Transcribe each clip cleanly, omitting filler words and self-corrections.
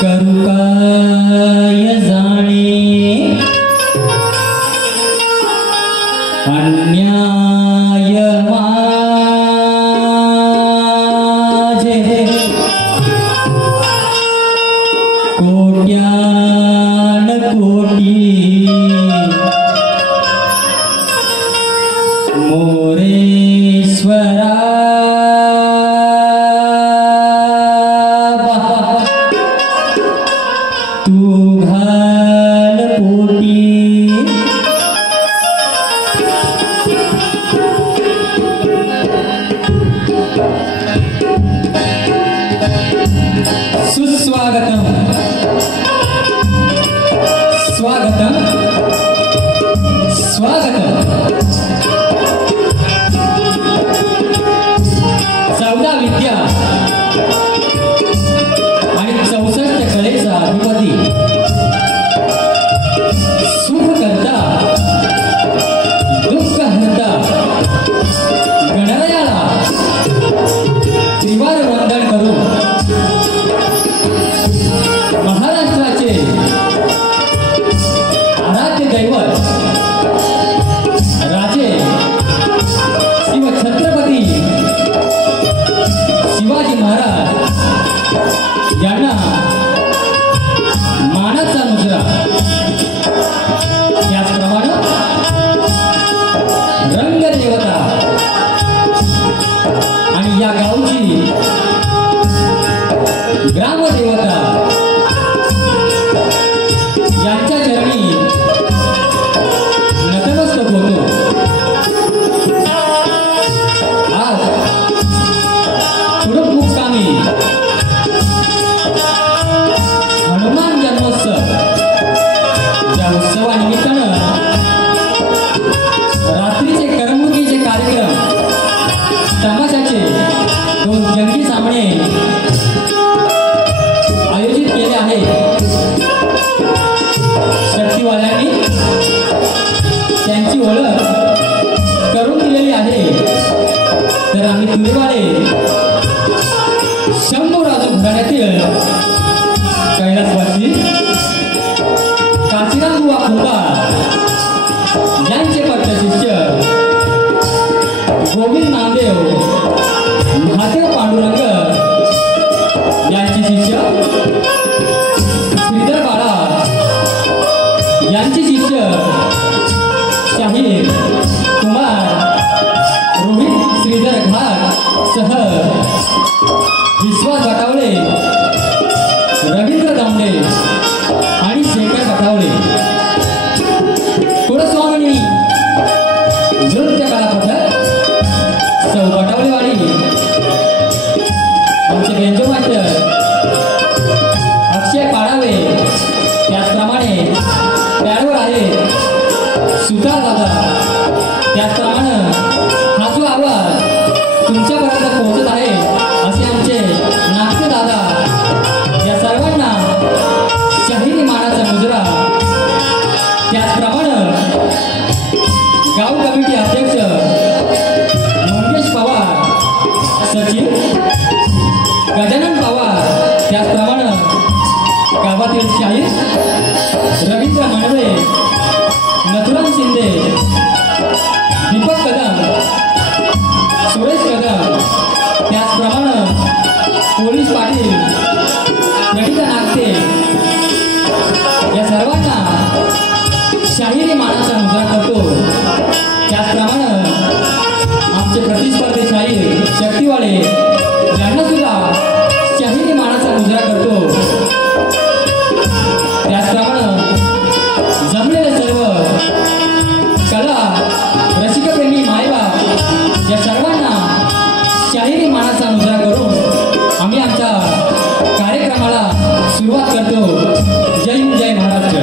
करू काय जाणे अन्याय माझे कोट्यान कोटी मोरेश्वरा तू घाल पोटी सुस्वागतम स्वागतम स्वागतम 14 विद्या आणि 64 कलेचा अधिपती सुख करता दुःख हरता गणरायाला त्रिवार वंदन करून महाराष्ट्राचे आराध्य दैवत राजे शिव छत्रपती शिवाजी महाराज यांना मानाचा मुजरा त्याचप्रमाणे रंगदेवता आणि या गावची ग्रामदेवता यांच्या चरणी नतमस्तक होतो। आज पुढे मुक्कामी हनुमान जन्मोत्सव या उत्सवानिमित्तानं रात्रीचे करमणुकीचे कार्यक्रम तमाशाचे 2 जंगी सामने आयोजित केले आहेत। शक्तीवाल्यांनी त्यांची ओळख करून दिलेली आहे। तर आम्ही तुरेवाले शंभू राजू घराण्यातील कैलासवासी काशीराम बुवा कुंभार यांचे पट्ट शिष्य गोविंद नामदेव महादेव पांडुरंग यांचे शिष्य श्रीधर बाळा यांचे शिष्य शाहीर कुमार रोहित श्रीधर घाट सह विश्वास गटावळे रवींद्र दामले आणि शेखर गटावळे कुळस्वामिनी नृत्य कला पथक सौ गटावळेवाडी आमचे बेंजो मास्टर अक्षय पाडावे त्याचप्रमाणे पॅडवर आहे सुधा दादा त्याचप्रमाणे हा जो आवाज तुमच्यापर्यंत पोहोचत आहे असे आमचे नागसे दादा या सर्वांना शाहिरी मानाचा मुजरा त्याचप्रमाणे गाव कमिटी अध्यक्ष मंगेश पवार सचिव गजानन पवार त्याचप्रमाणे गावातील शाहीर रवींद्र मांडवे नथुराम शिंदे दीपक कदम सुरेश कदम त्याचप्रमाणे पोलीस पाटील ललिता नागते या सर्वांना शाहिरी मानाचा मुजरा करतो। त्याचप्रमाणे आमचे प्रतिस्पर्धी शाहीर शक्तीवाले यांना सुद्धा शाहिरी मानाचा मुजरा करतो। त्याचप्रमाणे जमलेले सर्व कला रसिकप्रेमी मायबाप या सर्वांना शाहिरी मानाचा मुजरा करून आम्ही आमच्या कार्यक्रमाला सुरुवात करतो। जय हिंद जय महाराष्ट्र।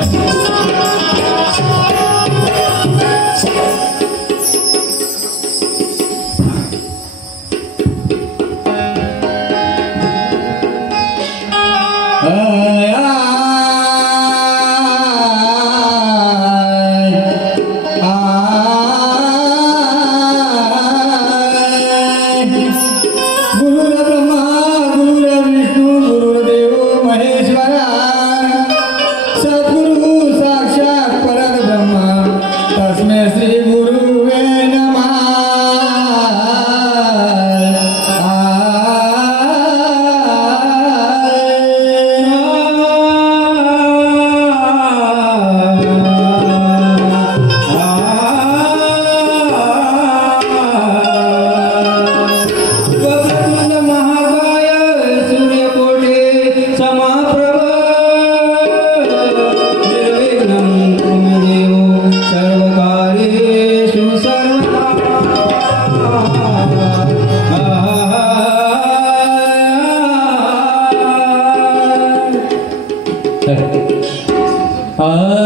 गुरुर्ब्रह्मा गुरुर्विष्णू गुरुर्देव महेश्वरा Ah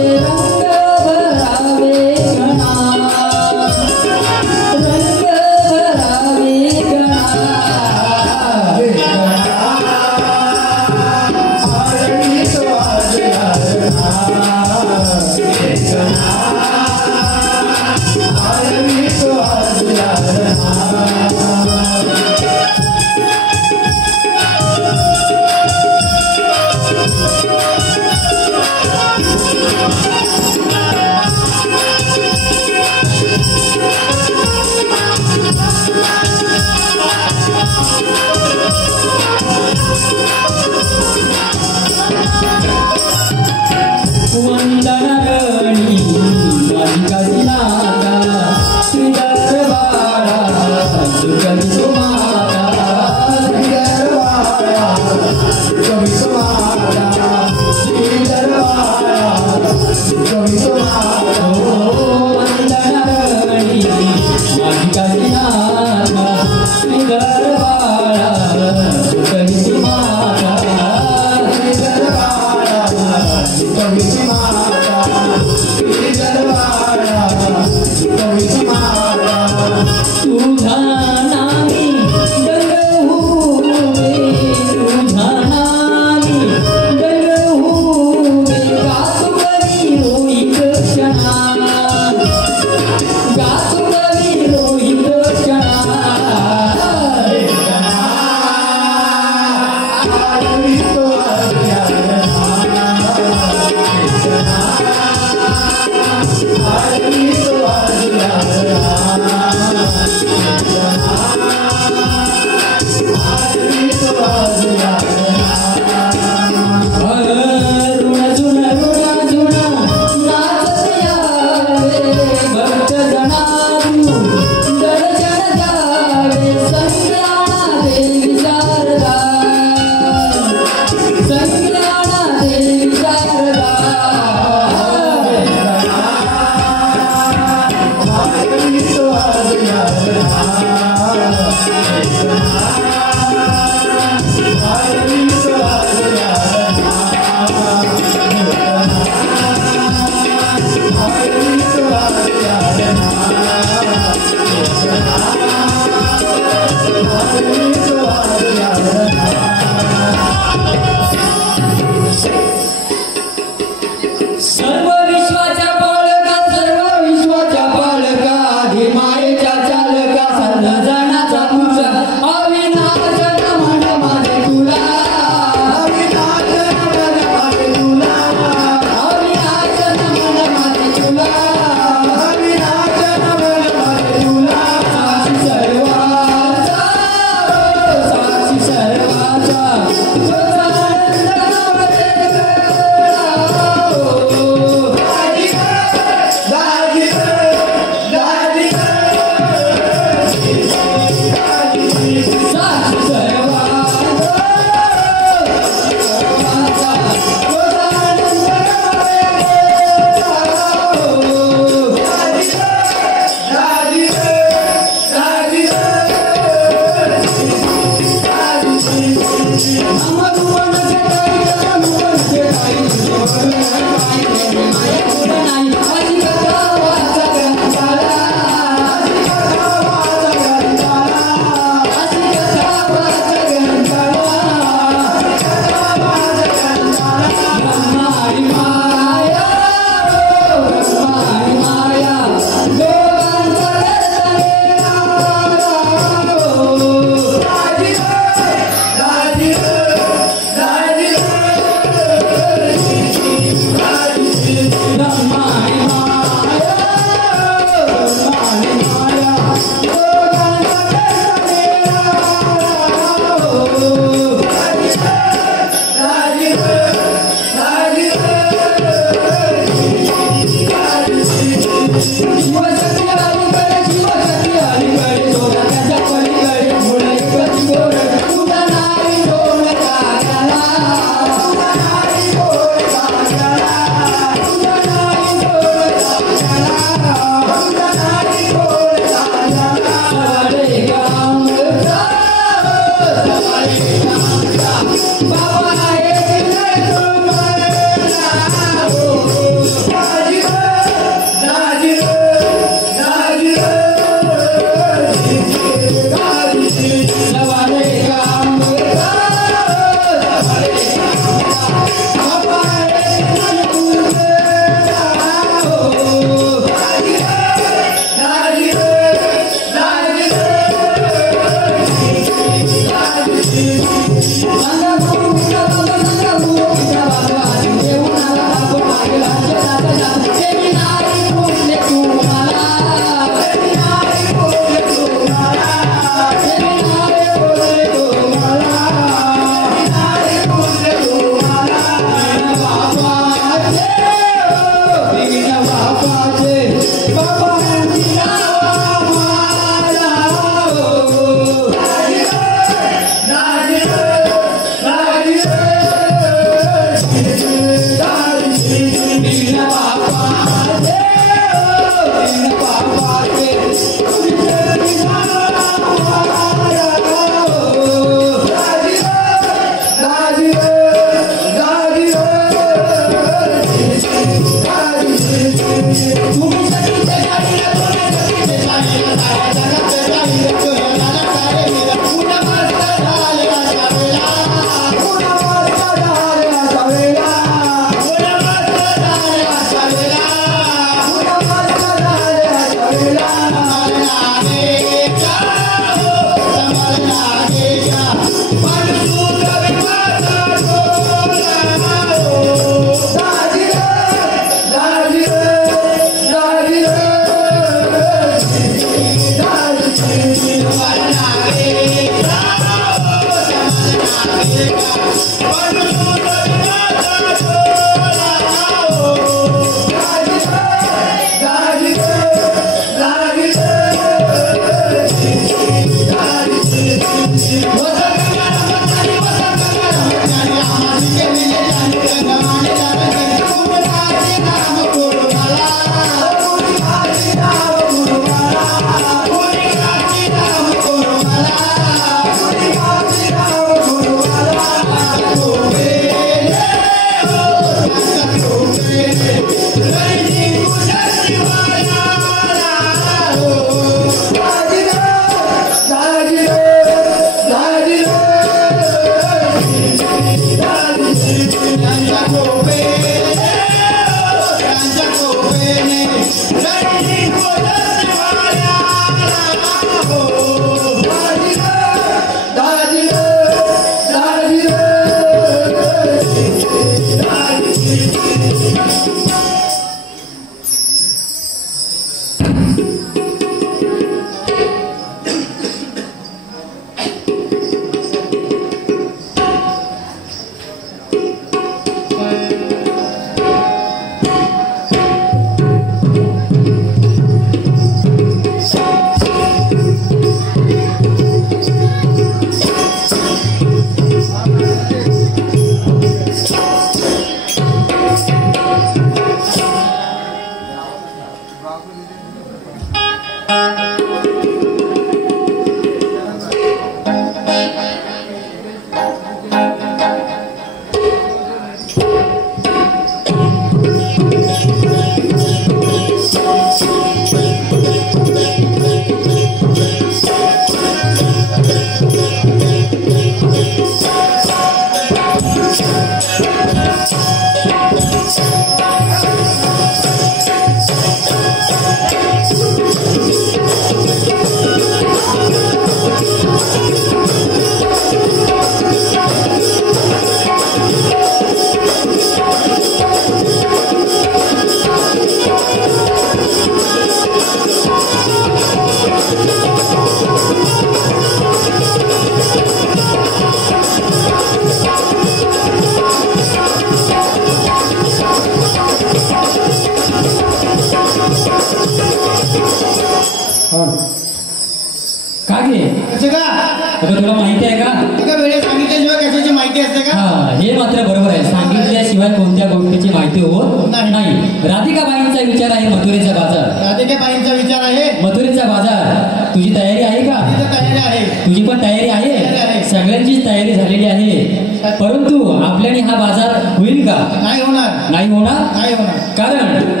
का घे कसं का आता तुला माहिती आहे का एका वेळेस सांगितल्याशिवाय कशाची माहिती असते का? हा हे मात्र बरोबर आहे सांगितल्याशिवाय कोणत्या गोष्टीची माहिती होत नाही राधिकाबाईंचा विचार आहे मथुरेचा बाजार राधिकाबाईंचा विचार आहे मथुरेचा बाजार तुझी तयारी आहे का तिथं तयारी आहे तुझी पण तयारी आहे सगळ्यांची तयारी झालेली आहे परंतु आपल्याने हा बाजार होईल का नाही होणार नाही होणार नाही होणार कारण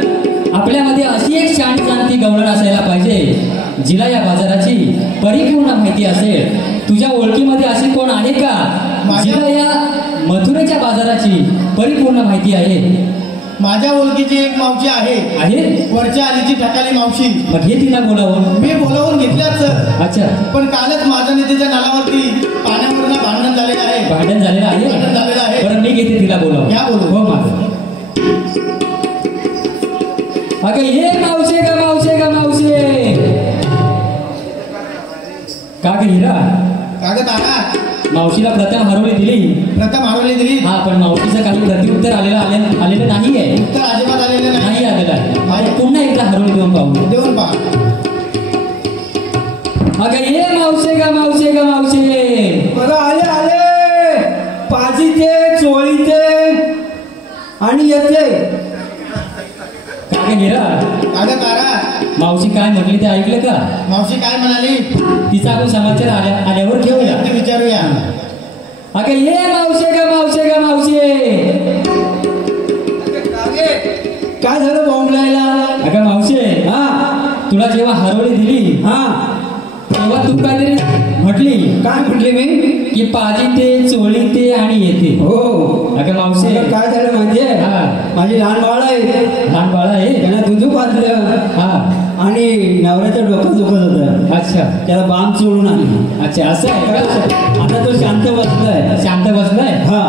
आपल्यामध्ये अशी एक शांत शांती गवळण असायला पाहिजे जिला या बाजाराची परिपूर्ण माहिती असेल तुझ्या ओळखीमध्ये अशी कोण आहे का जिला या मथुरेच्या बाजाराची परिपूर्ण माहिती आहे माझ्या ओळखीची एक मावशी आहे वरच्या आलीची ठकाली मावशी मग हे तिला बोलावं मी बोलावून घेतल्याच अच्छा पण कालच माझं नेत्याच्या नालावरती पाण्यावरून भांडण झालेलं आहे भांडण झालेलं आहे बरं मी घेते तिला बोलावं घ्या बोलू हो माझं अगं हे मावशे ग मावशे ग मावशे का ग हिरा कागद आला मावशीला प्रथम हरवली दिली हा पण मावशीचं काही प्रत्युत्तर आलेलं नाही आहे उत्तर अजिबात आलेलं नाही आलेलं आहे पुन्हा एकदा हरवली देऊन पाहू देऊन पहा अगं हे मावशे ग मावशे ग मावशे बघा आले पाजीते चोळीते आणि येते का ग हिरा कागद आला मावशी काय म्हटली ते ऐकलं का मावशी काय म्हणाली तिचा आपण समाचार आल्यावर घेऊया ते विचारूया अगं ये मावशे ग मावशे ग मावशे काय झालं बॉम्बलायला अगं मावशे हा तुला जेव्हा हरवली दिली हा तेव्हा तू काहीतरी म्हटली काय म्हटले मी की पाजीते चोळीते आणि येते हो अगं मावशे काय झालं म्हणजे हा. माझी लहान बाळ आहे लहान बाळ आहे त्यांना दुधू पाजलं हा आणि नवऱ्याचं डोकं दुखत होतं अच्छा त्याला बाम चोळून आणली अच्छा असं आहे का आता तो शांत बसलाय शांत बसलाय हा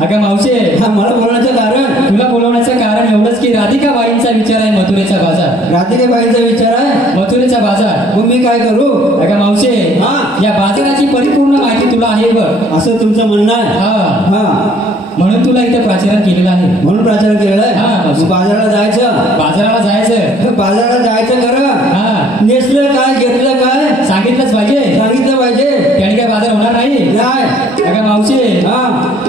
अगं मावशे हा मला बोलण्याचं कारण तुला बोलवण्याचं कारण एवढंच की राधिकाबाईंचा विचार आहे मथुरेचा बाजार राधिकाबाईंचा विचार आहे मथुरेचा बाजार मग मी काय करू अगं मावशे हा. या बाजाराची परिपूर्ण माहिती तुला आहे बघ असं तुमचं म्हणणं आहे हा हा म्हणून तुला इथे प्राचार केलेला आहे म्हणून प्रचार केलेला हा. आहे मग बाजाराला जायचं बाजाराला जायचं बाजाराला जायचं खरं हा नेसलं काय घेतलं काय सांगितलंच पाहिजे सांगितलं पाहिजे त्याने काय बाजार होणार नाही नाही अगं मावशे हा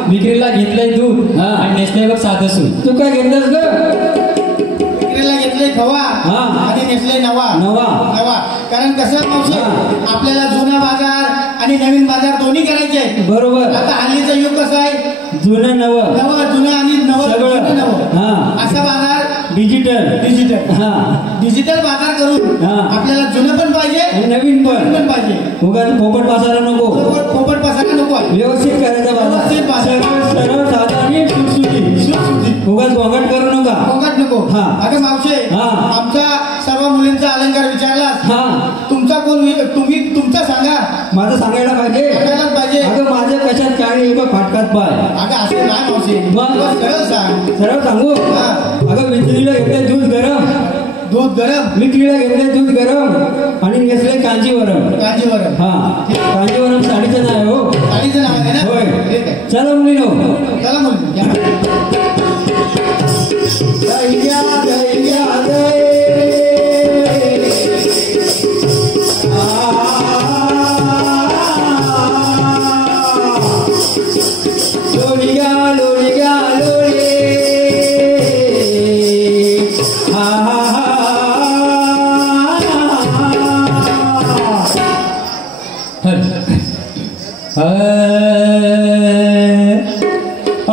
विक्रीला घेतलंय दूध हा. आणि नेसलंय बघ साधं सूप तू काय घेतलंस ग विक्रीला घेतले खवा हा. आणि नेसले नवा नवा कारण कसं मावशी हा. आपल्याला जुना बाजार आणि नवीन बाजार दोन्ही करायचे आहेत. बरोबर आता हल्लीचं युग कसं आहे जुनं नवं जुनं आणि सगळं. जुनं नवं हा. असा बाजार डिजिटल हा डिजिटल बाजार करून हा. आपल्याला जुनं पण पाहिजे आणि नवीन पण पण पाहिजे उगाच पोपट पासायला नको पोपट पसायला नको आहे व्यवस्थित करायचा व्यवस्थित बाजार बाजार. सरळ सरळ साधा आणि सुटसुटीत. सुटसुटीत. उगाच गोंगाट करू नका. गोंगाट नको. हा. अगं मावशे, हा. आमचा सर्व मुलींचा अलंकार विचारलास. हा तुमचा कोण तुम्ही तुमचा सांगा. माझं सांगायला पाहिजे. सांगायलाच पाहिजे. अगं माझ्या कशात काय हे बघ फाटकात पाय. अगं असं काय मावशे, मग? तुला सरळ सांग. सरळ सांगू. हा. अगं विचलीला घेतले दूध गरम, दूध गरम, विकलीला घेतले दूध गरम आणि नेसले कांजीवरम. कांजीवरम. हा कांजीवरम साडीचं नाव आहे हो. साडीचं नाव आहे ना. होय. ठीक आहे. चला मुलीनो. चला मुली या. दैया दैया दै. लोलिया लोलिया लोले. हा हा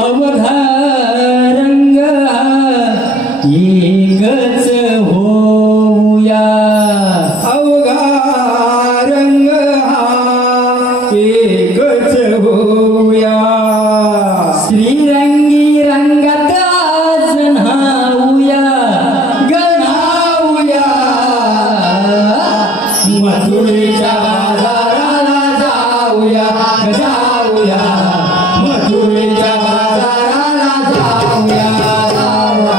अवघा रंग एकच होऊया. अवघा रंग हा एकच होऊया. श्रीरंगी रंगात आज न्हाऊया गणाऊया. मथुरेच्या बाजाराला जाऊया जाऊया. मथुरेच्या बाजाराला जाऊया जाऊया.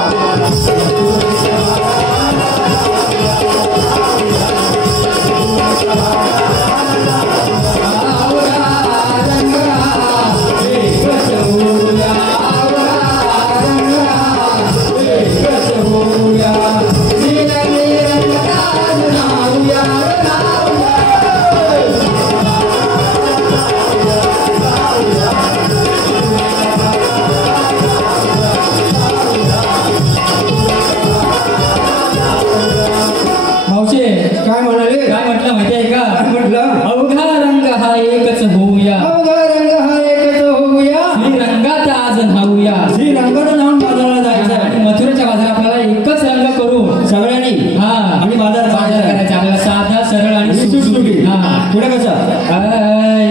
मावशे काय म्हणाले? काय म्हटलं माहिती आहे का? काय म्हटलं? अवघा रंग हा एकच होऊया. अवघा रंग हा एकच होऊया. श्रीरंगात आज न्हाऊया. श्री रंगाला जाऊन बाजाराला जायचं आणि मथुरेच्या बाजारात आपल्याला एकच रंग करू सगळ्यांनी. हा आणि बाजार बाजार करायचा आपल्याला साधा सरळ आणि सुटसुटीत. हा पुढे कसा? आय,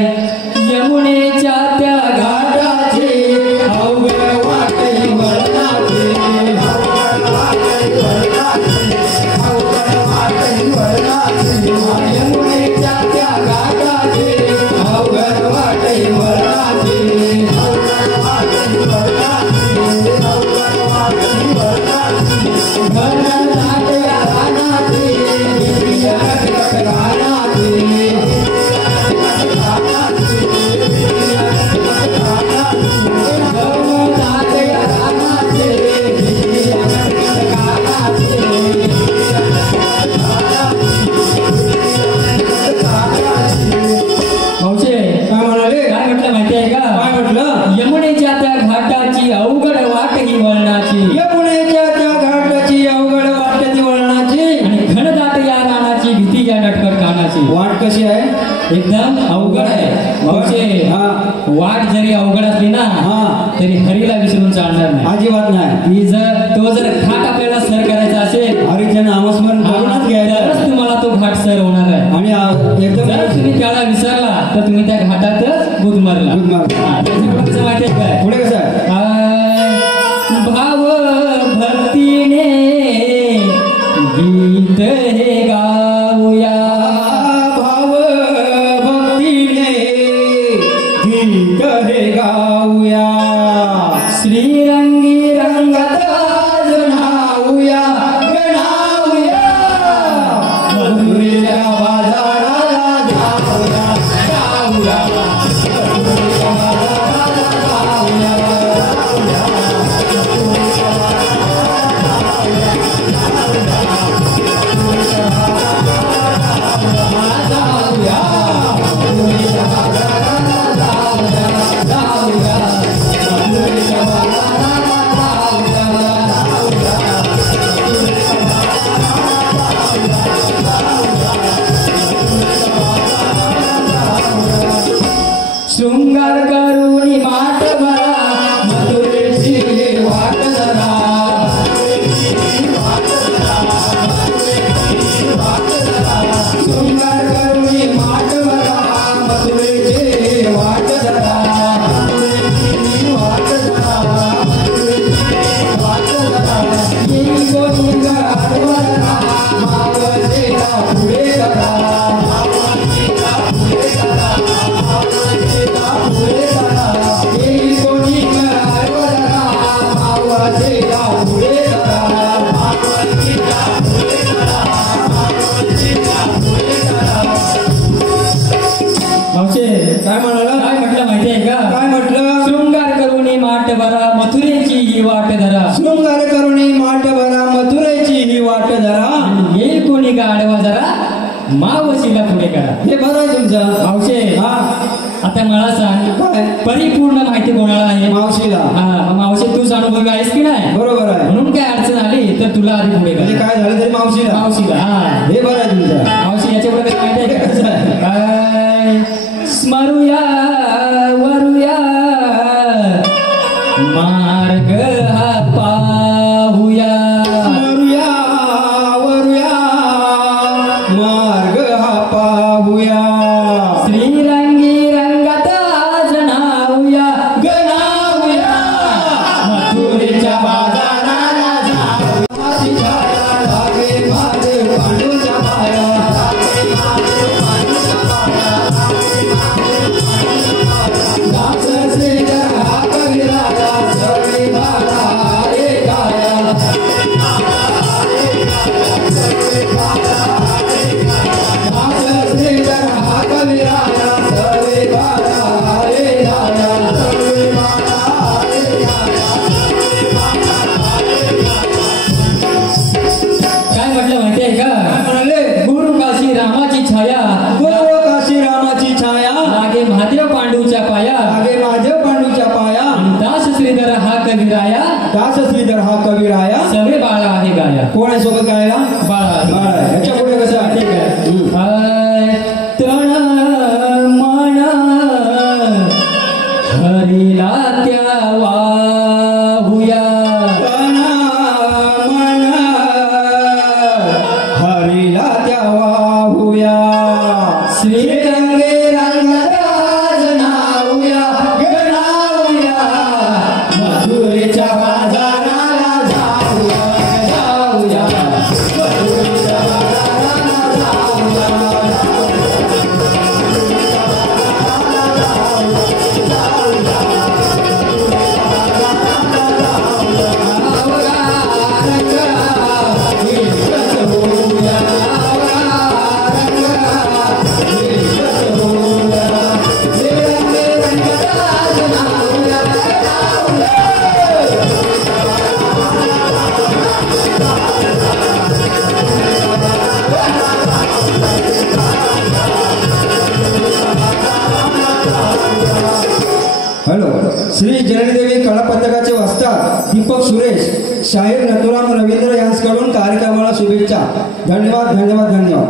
यमुनेच्या त्या घाटाचे अवघड वाटही वळणाचे. यमुनेच्या त्या घाटाचे अवघड वाटही वळणाचे. भरनाट्या रानाचे, गिरिया घाटाचे. भरनाट्या रानाचे, गिरिया मावशे काय म्हणाले? काय म्हटलं माहिती आहे काय का? म्हटलं? यमुनेच्या त्या घाटाची अवघड वाट ही वळणाची यमुनेच्या त्या घाटाची अवघड वाटती वळणाची. आणि घनदाट या रानाची भीती या नटखट कानाची. वाट कशी आहे? एकदम अवघड आहे मावशे. हा. वाट जरी अवघड असली ना हा. तरी हरीला विसरून चालणार नाही. अजिबात नाही. ती तो जर घाट आपल्याला सर करायचा असेल हरीचं नामस्मरण करूनच घ्यायचं. तरच तुम्हाला तो घाट सर होणार आहे. आणि एकदम जर तुम्ही त्याला विसरला तर तुम्ही त्या घाटातच गुदमरला. गुदमरला. हा, त्याच्यामुळे कसं माहिती आहे काय? पुढे कसं आहे? भाव भक्तीने गीत हे गाऊया. भाव भक्तीने गीत हे गाऊया. श्रीरंगी रंगात आज न्हाऊया गणाऊया. मथुरेच्या बाजाराला जाऊया जाऊया. आडवा जरा मावशीला पुढे करा. हे बरं आहे तुमचं. मावशे हा आता मला सांग काय? परिपूर्ण माहिती कोणाला आहे? मावशीला. हा मावशी तूच अनुभवी आहेस की नाही? बरोबर आहे. म्हणून काय अडचण आली तर तुला आधी पुढे म्हणजे करा. काय झालं तरी मावशीला. मावशीला हा हे बरं आहे तुमचं. मावशी याच्या पुढे काय माहिती आहे कसं आहे? का? काय स्मरूया वरूया मार्ग हा पाहूया. वरूया वरूया मार्ग हा पाहूया. श्रीरंगी रंगात आज नावूया गणावूया मथुरेच्या बाजाराला माझी छाया लागे माझे पांडूच्या पाया. दास श्रीधर हा कविराया सगळी बाळा ऐकाया. दास श्रीधर हा कविराया सगळी बाळा ऐकाया. काय म्हटलं माहितीये का? काय म्हणाले? गुरु काशी रामाची छाया गुरु काशी रामाची छाया लागे महादेव पांडूच्या पाया. लागे महादेव पांडूच्या पाया. दास श्रीधर हा कविराया दास श्रीधर हा कविराया सगळे बाळा आहे गाया. कोण आहे सोबत गायला? बाळा आहे. बाळ आहे. ह्याच्या पुढे कसं आहे? ठीक आहे. हाय, तण मन हरीला त्या वाहूया. मन हरीला त्या वाहूया. श्रीरंगे रंगराज नावूया गणावूया मथुरेच्या बाजाराला जाऊया जाऊया मथुरेच्या बाजाराला हॅलो. श्री जननीदेवी कला पथकाचे वस्ताद दीपक सुरेश, शाहीर नथुराम रवींद्र यांच्याकडून कार्यक्रमाला शुभेच्छा. धन्यवाद धन्यवाद धन्यवाद.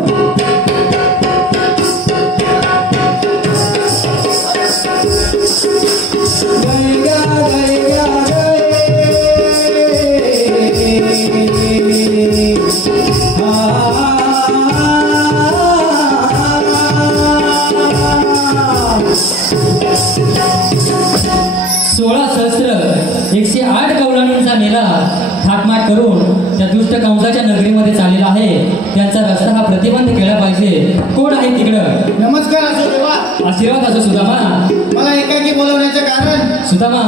सोळा सहस्त्र 108 कौलांचा मेला थाटमाट करून त्या दुष्ट कंसाच्या नगरीमध्ये चाललेला आहे. त्यांचा रस्ता हा प्रतिबंध केला पाहिजे. कोण आहे तिकडं? नमस्कार असो देवा. आशीर्वाद असो सुदामा. मला एकाकी बोलवण्याचं कारण सुदामा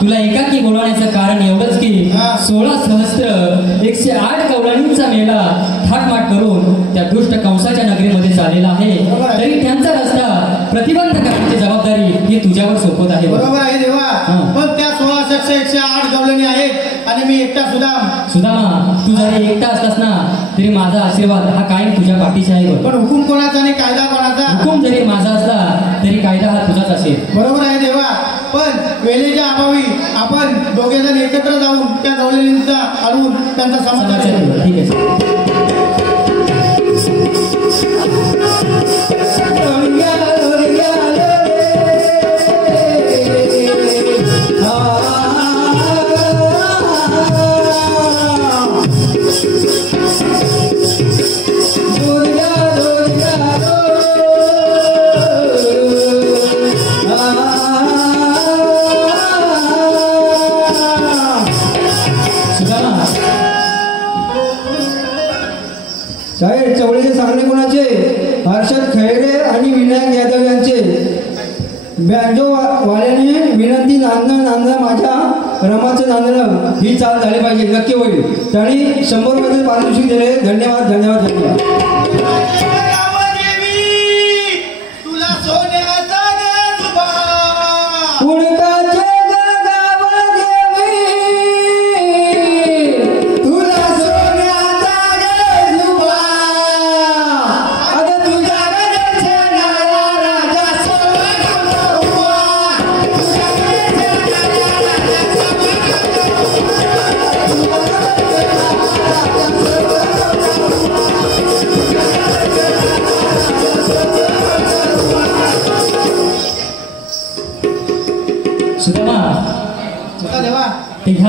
तुला एकाकी बोलवण्याचं कारण एवढंच की हा. 16 सहस्त्र 108 कौलांचा मेला थाटमाट करून त्या दुष्ट कंसाच्या नगरीमध्ये चाललेला आहे. बरोबर आहे. तरी त्यांचा रस्ता प्रतिबंध करण्याची जबाबदारी ही तुझ्यावर सोपत आहे. बरोबर आहे देवा. हा. पण त्या 108 गवळणी आहेत आणि मी एकटा सुदाम. सुदामा तू जरी एकटा असलास ना तरी माझा आशीर्वाद हा कायम तुझ्या पाठीशी आहे बघ. पण हुकूम कोणाचा आणि कायदा कोणाचा? हुकूम जरी माझा असला तरी कायदा हा तुझाच असेल. बरोबर आहे देवा. पण वेळेच्या अभावी आपण दोघे जण एकत्र जाऊन त्या गवळणींचा आणून त्यांचा समाचार समाचार घेऊ. घेऊ. ठीक आहे. शाहीर चवळीचे सांगणे कोणाचे? हर्षद खैरे आणि विनायक यादव यांचे. बँजो वाल्याने विनंती नांदणं नांदणं माझ्या रमाचं नांदणं ही चाल झाली पाहिजे. नक्की होईल. त्यांनी 100 रुपये पारितोषिक दिले. धन्यवाद धन्यवाद धन्यवाद. तुला सोन्याचा गजबा. उडकाचे गाव देवी, तुला सोन्याचा गजबा.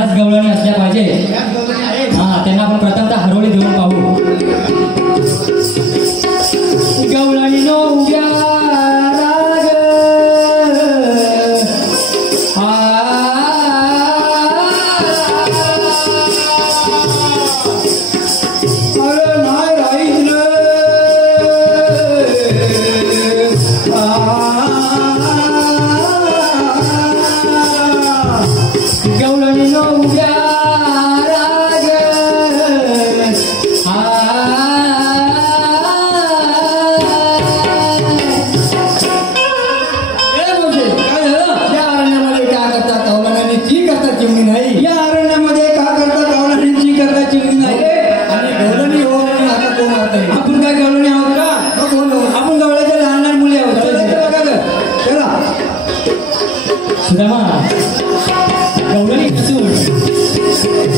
ह्याच गवळणी असल्या पाहिजे. याच गवळणी आहेत. हा त्यांना आपण प्रथमतः हरोळी देऊन पाहू. गवळणी नो उभ्या राग अरे नाही राहील गवळणी नो उभ्या राग काय झालं? या अरण्यामध्ये काय करता कौलाने ची करता चिमणी नाही. या अरण्यामध्ये का करता कावळ्यांची करता चिमणी नाही आणि गवळणी हो म्हणून आता तो मारतोय. आपण काय गवळणी आहोत का? मग कोण हो? आपण गवळ्याच्या लहान लहान मुली आहोत. चला इथे बघा गं. चला सुदामा गवळणी नसून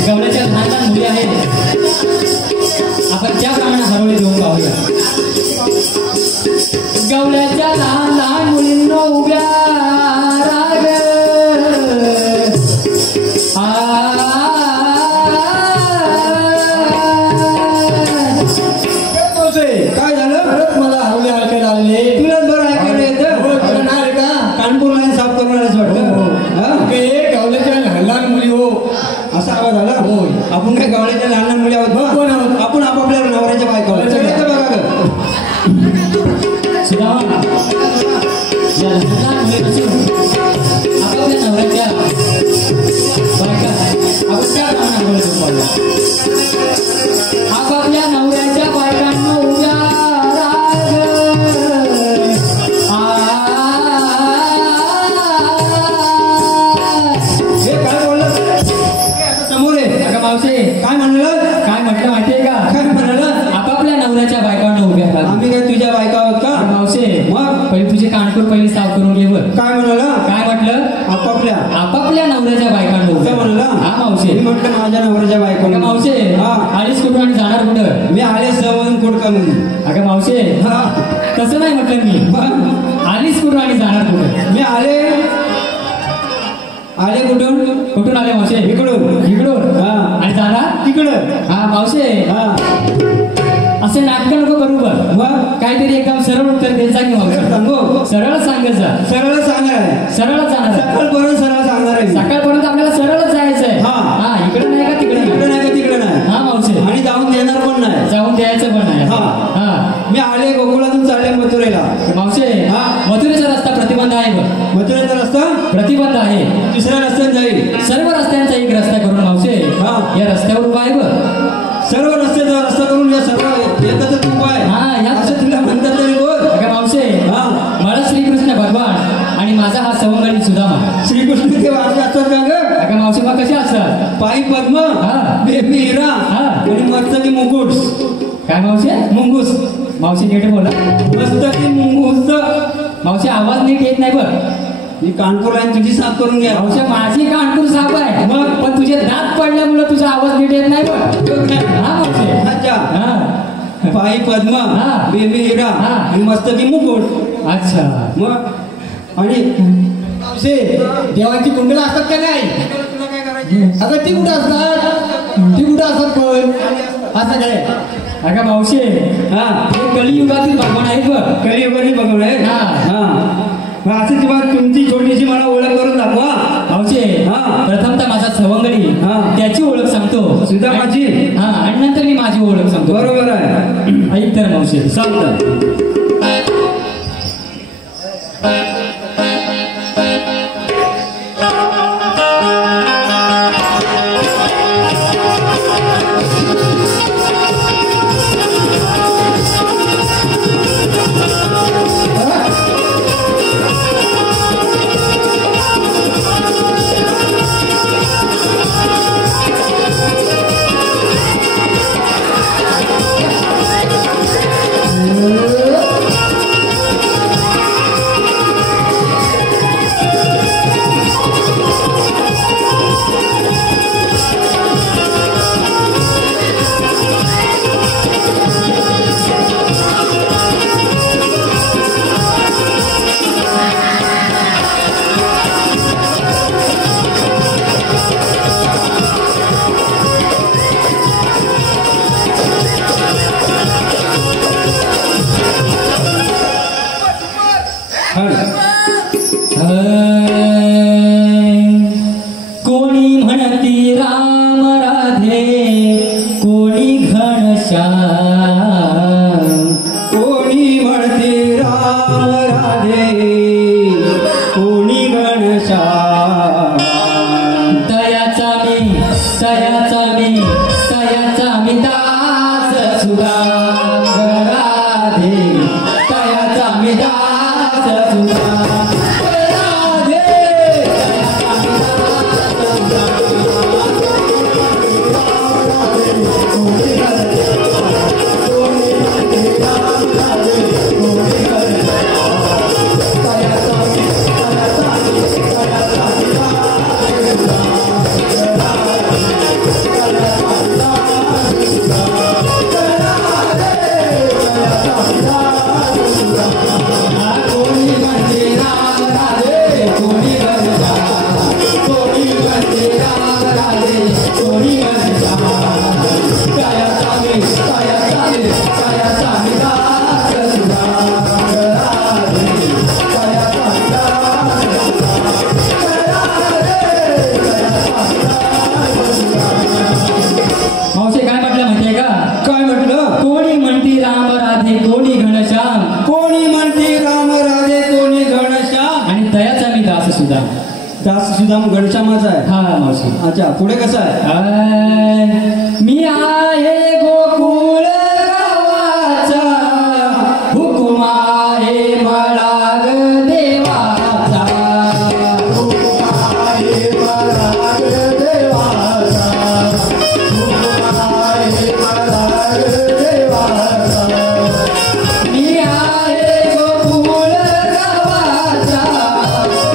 गवळ्याच्या लहान लहान मुली आहेत. आपण त्याप्रमाणे हरोळी देऊन पाहूया. गवळ्याच्या लहान लहान मुलींनो उभ्या राग काय झालं? परत मला हरवले ऐकायला आले. तुलाच बरं ऐकायला येतं? हो, तुला नाही आले का? कानपूर लाईन साफ करून आल्यास वाटतं. हा? ते गवळ्याच्या लहान लहान मुली हो. असा आवाज आला? होय. आपण काय गवळ्याच्या लहान लहान मुली आहोत बा? कोण आहोत? आपण आपापल्या नवऱ्याच्या बायका आहोत. चला इथे बघा गं. सुदामा या लहान लहान मुली नसून आपापल्या नवऱ्याच्या बायका आपण त्याप्रमाणे हरोळी देऊन पाहूया. आपापल्या नवऱ्याच्या बायकांनो उभ्या राग हे काय बोललं? समोर आहे. अगं मावशे काय म्हणलं? काय म्हटलं माहितीये का? काय म्हणाला? आपापल्या नवऱ्याच्या बायकांना उभ्या राग. आम्ही काय तुझ्या बायका आहोत का? मावशे मग? पहिले तुझे कानपूर पहिले साफ करून घे बर. काय म्हणाला? काय म्हटलं? आपापल्या. आपापल्या नवऱ्याच्या बायकांना असं उभ्या. म्हणला? हा मावशे. मी म्हटलं माझ्या नवऱ्याच्या बायका. अगं मावशे हा. आलीस कुठून आणि जाणार कुठं? मी आले सहमून कुडका म्हणून. अगं मावशे हा. तसं नाही म्हटलं मी. मग? आलीस कुठून आणि जाणार कुठं? मी आले कुठून? कुठून आले मावशे? इकडून. इकडून हा. आणि जाणार तिकडं. हा मावशे हा. असे नाटक नको करू बर. मग? काहीतरी एकदम सरळ उत्तर देत जा की मावशे. सांगू? सरळ सांगत जा. सरळ सांगणार आहे. सरळच जाणार आहे. सकाळपर्यंत सरळ सांगणार आहे. सकाळपर्यंत आपल्याला सरळच जायचंय. हा. हा इकडे नाही का तिकडे इकडे नाही? नाही का तिकडे नाही. हा मावशे आणि जाऊन देणार पण नाही. जाऊन द्यायचं पण नाही. हा. हा मी आले गोकुळातून चालले मथुरेला. मावशे हा. मथुरेचा रस्ता प्रतिबंध आहे बघ. मथुरेचा रस्ता प्रतिबंध आहे. तिसऱ्या रस्त्यात जाईल. सर्व रस्त्यांचा एक रस्ता करून मावशे हा. या रस्त्यावर उभा आहे बघ. सर्व रस्त्याचा रस्ता करून या सर्व एकच उपाय हा, याच- असं तुला म्हणतात तरी बोल. अगं मावशे हा. मला श्रीकृष्ण भगवान आणि माझा हा सवंगडी सुदामा. श्रीकृष्ण ते वाचले असतात का ग? अगं मावशे मग कसे असतात? पायी पद्म, हा. बेबी हिरा हा. आणि मस्तकी मुकुट. काय मावशे? मुंगूस. मावशी नीट बोला. मस्तकी मुंगूस. मावशी आवाज नीट येत नाही बघ. ही कानपूर लाईन तुझी साफ करून घ्या. मावशी माझी कानपूर साफ आहे मग? पण तुझे दात पडल्यामुळे तुझा आवाज नीट येत नाही बघ. हा मावशी. अच्छा. हा पायी पद्म, हा. बेबी हिरा हा. आणि मस्तकी मुकुट. अच्छा. मग आणि मावशे देवांची कुंडलं असतात का नाही? अगं ती कुठं असतात? ती कुठं असतात पण? असं काय? अगं मावशे हा हे कलियुगातील भगवान आहेत बघ. कलियुगाची बघून आहे. हा. हा मग असं किंवा तुमची छोटीशी मला ओळख करून दाखवा. मावशे हा. प्रथमतः माझा सवंगडी हा. त्याची ओळख सांगतो. सुदामाची? हा आणि नंतर मी माझी ओळख सांगतो. बरोबर आहे. ऐक तर मावशे सांगतात. घनश्याम कोणी म्हणते राम राधे कोणी घनश्याम तयाचा मी दास सुधा राधे तयाचा मी दास सुधा राधे कोणी म्हणते राम राधे कोणी घनश्याम कोणी म्हणते राम राधे कोणी घनश्याम तयाचा मी दास सुधा राधे तयाचा मी दास मावशी काय म्हटलं माहितीये का? काय म्हटलं कोणी म्हणती राम राधे कोणी घनश्याम कोणी म्हणते राम राधे कोणी घनश्याम आणि तयाचा मी दास सुद्धा दास सुद्धा घनश्यामाचा आहे हा मावशी अच्छा पुढे कसं आहे मी आहे गोकुळ गावाचा हुकुम आहे मला ग देवाचा हुकुम आहे मला ग देवाचा हुकुम आहे मला ग देवाचा मी आहे गोकुळ गावाचा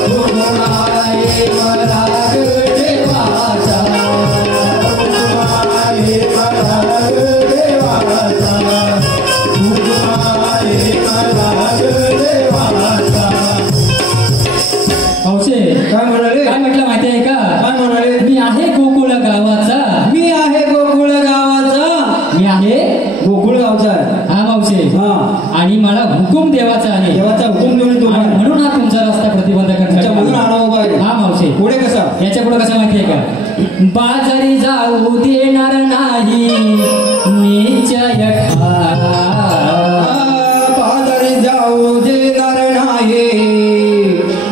हुकुम आहे मला ग देवाचा मावशे काय म्हणाले काय म्हटलं माहिती आहे का? काय म्हणाले मी आहे गोकुळ गावाचा मी आहे गोकुळ गावाचा मी आहे गोकुळ गावचा आहे हा मावशे हा आणि मला हुकूम देवाचा आहे देवाचा हुकूम देऊन तो आणि म्हणून हा तुमचा रस्ता प्रतिबंध त्याच्या मधून करण्यात आणा उभा आहे हा मावशे पुढे कसा याच्या पुढे कसं माहितीये का? बाजारी जाऊ देणार नाही निश्चय पादरी जाऊ देणार नाही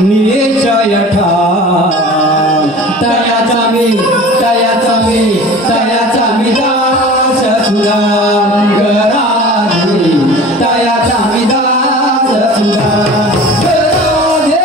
निश्चय ठाम तयाचा मी दास सुधा राधे तयाचा मी दास सुधा राधे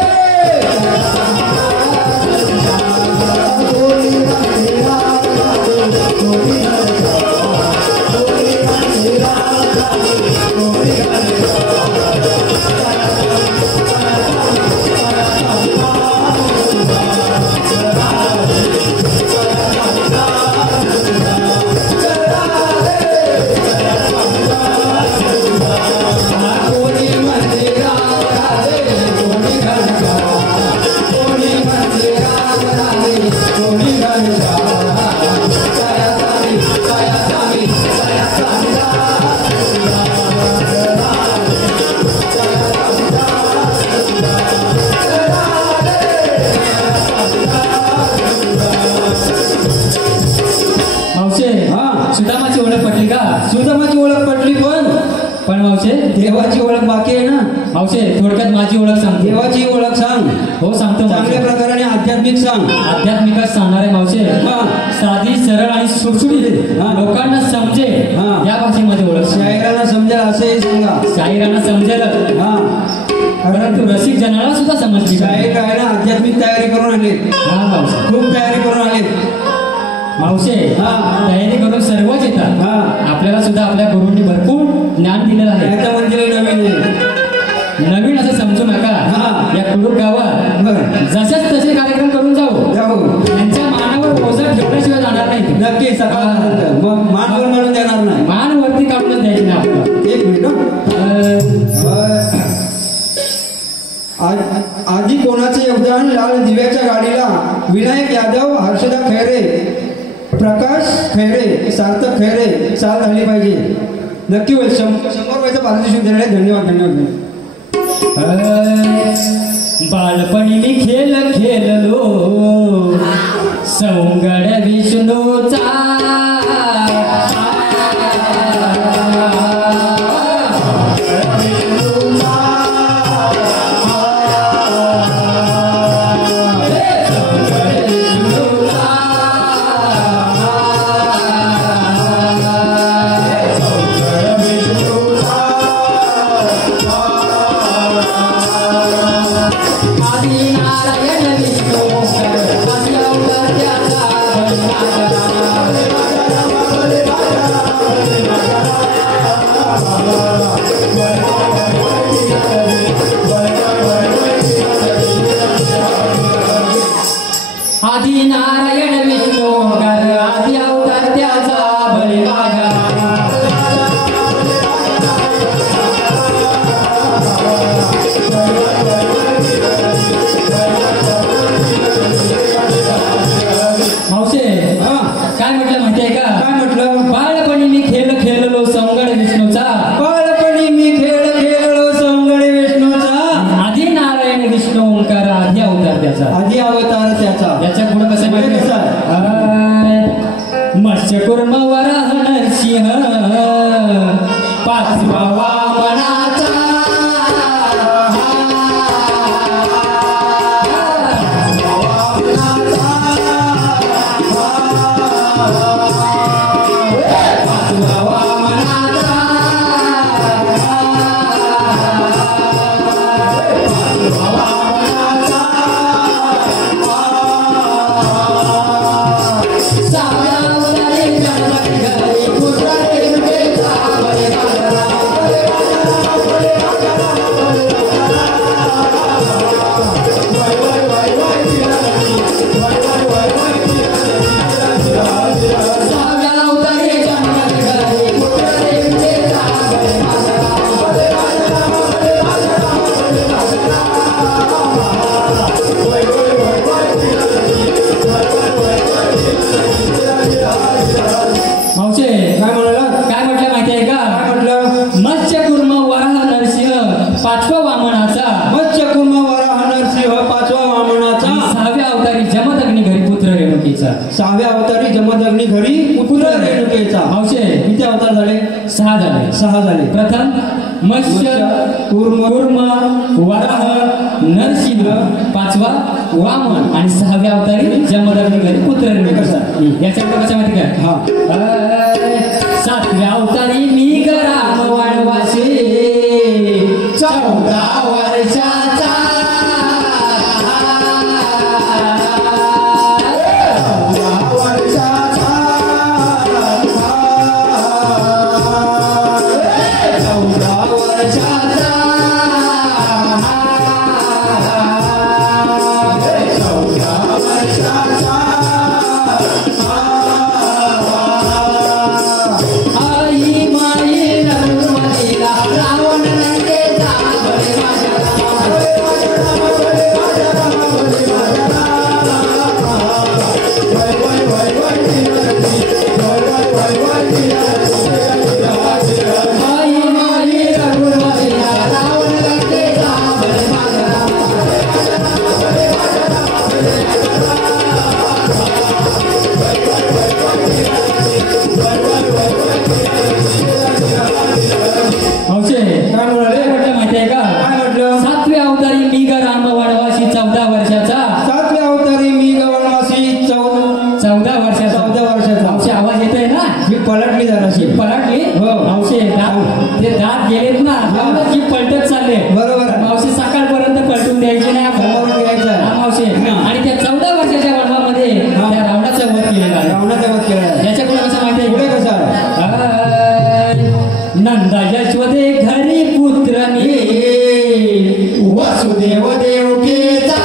कोणी म्हणते राम राधे कोणी घनश्याम कोणी म्हणते राम राधे कोणी घनश्याम तयाचा मी मावशे हा. सुदामाची ओळख पटली का? सुदामाची ओळख पटली पण मावशे देवाची ओळख बाकी आहे ना मावशे थोडक्यात माझी ओळख सांगते देवाची ओळख सांग हो सांगतो चांगल्या मावशे. प्रकाराने आध्यात्मिक सांग आध्यात्मिकच सांगणार आहे मावशे हा. साधी सरळ आणि सुटसुटीत हा. लोकांना समजेल हा. या भाषेमध्ये ओळख सांग. शायरांना समजेल असंही सांगा शाहिरांना समजेल हा परंतु रसिक जनाला सुद्धा समजली पाहिजे. शाहीर आहे ना आध्यात्मिक तयारी करून आले हा मावशे खूप तयारी करून आले मावशे हा. तयारी करून सर्वच येतात हा. आपल्याला सुद्धा आपल्या गुरूंनी भरपूर ज्ञान दिलेलं आहे याच्या मंदिर नवीन आहे नवीन असं समजू नका हा. या कुडूर गावात बरं जसेच तसे कार्यक्रम करून जाऊ जाऊ त्यांच्या मानावर ओझं ठेवल्याशिवाय जाणार नाही नक्की सकाळ मग मानवर म्हणून देणार नाही मान वरती काढूनच द्यायची नाही आपल्याला एक मिनिट आधी कोणाचे योगदान लाल दिव्याच्या गाडीला विनायक यादव हर्षदा खैरे प्रकाश खैरे सार्थक खैरे साथ झाली पाहिजे नक्की होईल 100 रुपयाचं पारितोषिक देणार धन्यवाद धन्यवाद बालपणी मी खेळलो सौंगड विष्णूचा वराह नरसिंह पाचवा वामनाचा पाचवा वामनाचा मत्स्यकुर्म वराह नरसिंह पाचवा वामनाचा सहाव्या अवतारी जमदग्नी घरी पुत्र रेणुकीचा सहाव्या अवतारी जमदग्नी घरी पुत्र रेणुकेचा मावशे किती अवतार झाले 6 झाले 6 झाले प्रथम मत्स्य कूर्म वराह नरसिंह पाचवा वामन आणि 6व्या अवतारी जमदग्नी घरी पुत्र रेणुकीचा याच्याकडे कसं माहिती काय हा 7व्या अवतारी मी राम वनवासी 14 वर्षाचा पलटली जराशी पलटली हो मावशी ते दात गेलेत ना की पलटत चालले बरोबर मावशी सकाळपर्यंत पलटून द्यायची नाही समोरून घ्यायचं मावशी आणि त्या 14 वर्षाच्या वनवामध्ये त्या रावणाचा वध केलेला आहे रावणाचा वध केला आहे याच्या पुढे कसं माहिती आहे पुढे कसं नंदा यशोदे घरी पुत्र मी वसुदेव देवकीचा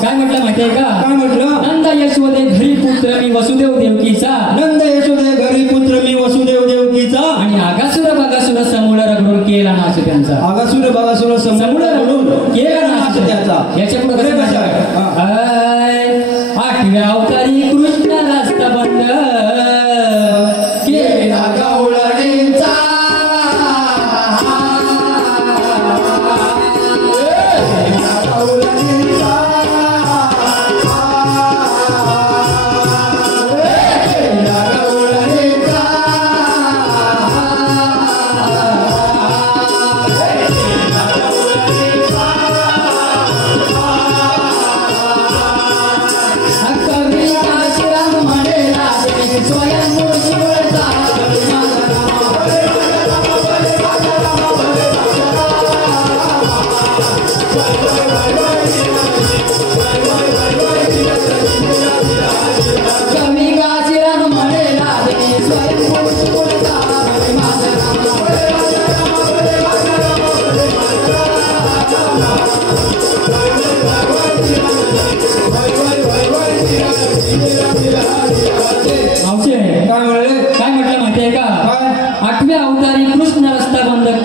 काय म्हटलं माहितीये का काय म्हटलं नंद यशोदे घरी पुत्र मी वसुदेव देवकीचा नंद यशोदे घरी पुत्र मी वसुदेव देवकीचा आणि आगासुर बगासुर समूळ रगडून केला नाश त्यांचा आगासुर बगासुर समूळ रगडून केला नाश त्याचा याच्या पुढे कसं कसं 8व्या अवतारी कृष्ण रास्तबंध केला गवळणीचा कविता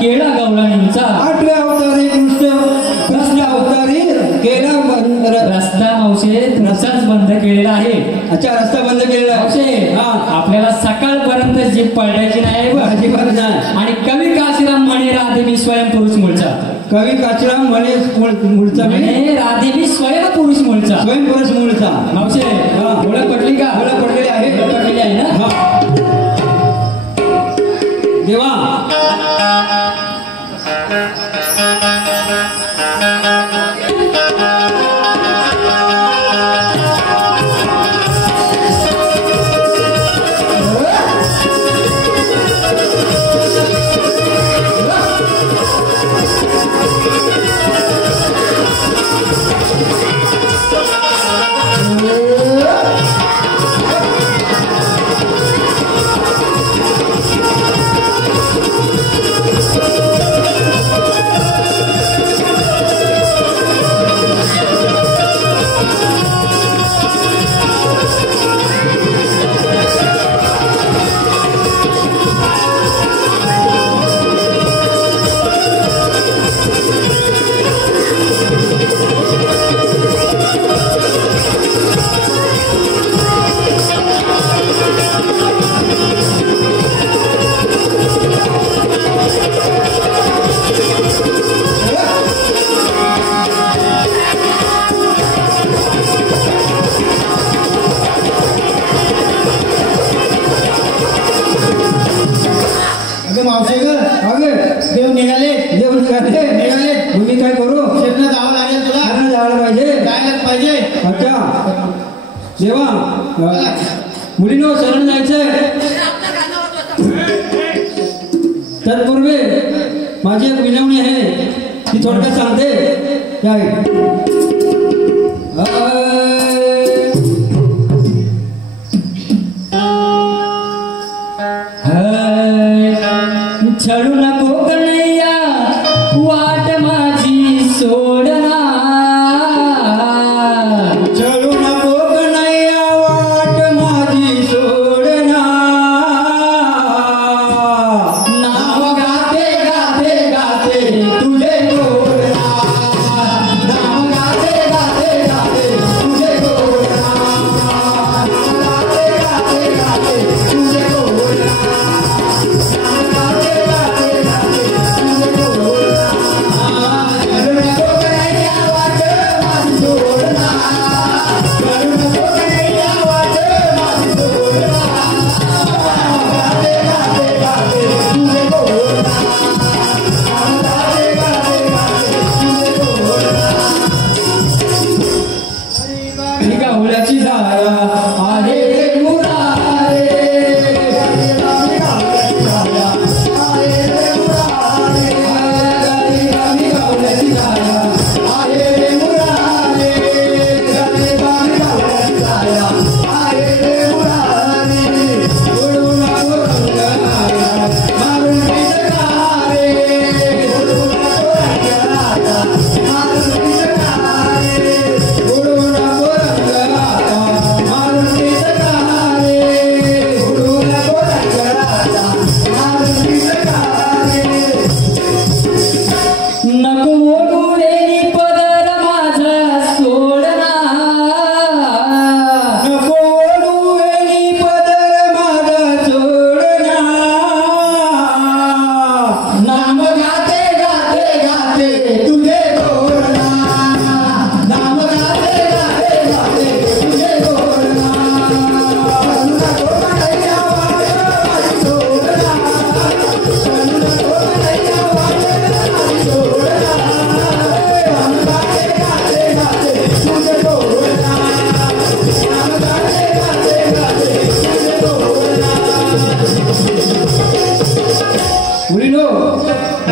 केला गवळणींचा 8व्या अवतारी कृष्ण अवतारी केला रस्ता मावशे तुमचाच बंद केलेला आहे. अच्छा, रस्ता बंद केलेला आहे. मावशे आपल्याला सकाळपर्यंत जीप पळायची नाही बरं. अजिबात नाही. आणि कवी काशीराम म्हणे राधे मी स्वयंपुरुष मूळचा. कवी काशीराम म्हणे मूळचा म्हणे राधे मी स्वयंपुरुष मूळचा. स्वयंपुरुष मूळचा. मावशे ओळख पडली का? ओळख पडलेली आहे. ओळख पडलेली आहे ना? हा. देवा मावशे ग अगे देव निघाले निघाले. मी काय करू? शेतला जावं लागेल तुला. त्यांना जायला पाहिजे. जायला पाहिजे. अच्छा देवा मुलीनो शरण जायचंय. तत्पूर्वी माझी एक विनवणी आहे, ती थोडक्यात सांगते. काय छळू नको कन्हैया वाट माझी सोडना. चलू नको कन्हैया वाट माझी सोडना. नाव गाते गाते गाते तुझे गोडना. नाव गाते गाते गाते तुझे गोडना. गाते गाते गाते तुझे गोडना. होळ्याची धारा आहे रे मुरारे.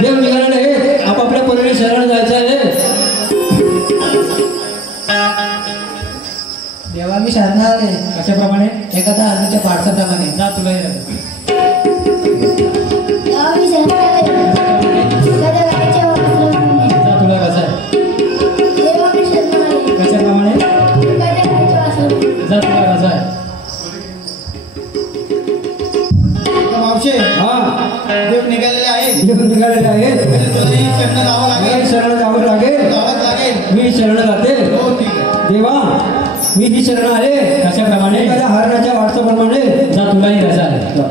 देव निघालेला आहे, आपापल्या परीने शरण जायचं आहे. देवा मी शरणार आहे. कशाप्रमाणे? एखाद्या आजच्या पाठशाप्रमाणे. जा तुला जा तुला कसं आहे? कशाप्रमाणे? जा तुला कसं आहे? मावशे हा देव निघालेले आहे. देव निघालेला निघाले आहेत तरी शरण जावं लागेल. मला शरण जावं लागेल. जावंच लागेल. मी शरण जाते. हो ठीक आहे. देवा मी ही शरण आले कशाप्रमाणे एखाद्या हरणाच्या वाटचाप्रमाणे जा तुलाही रजा आहे.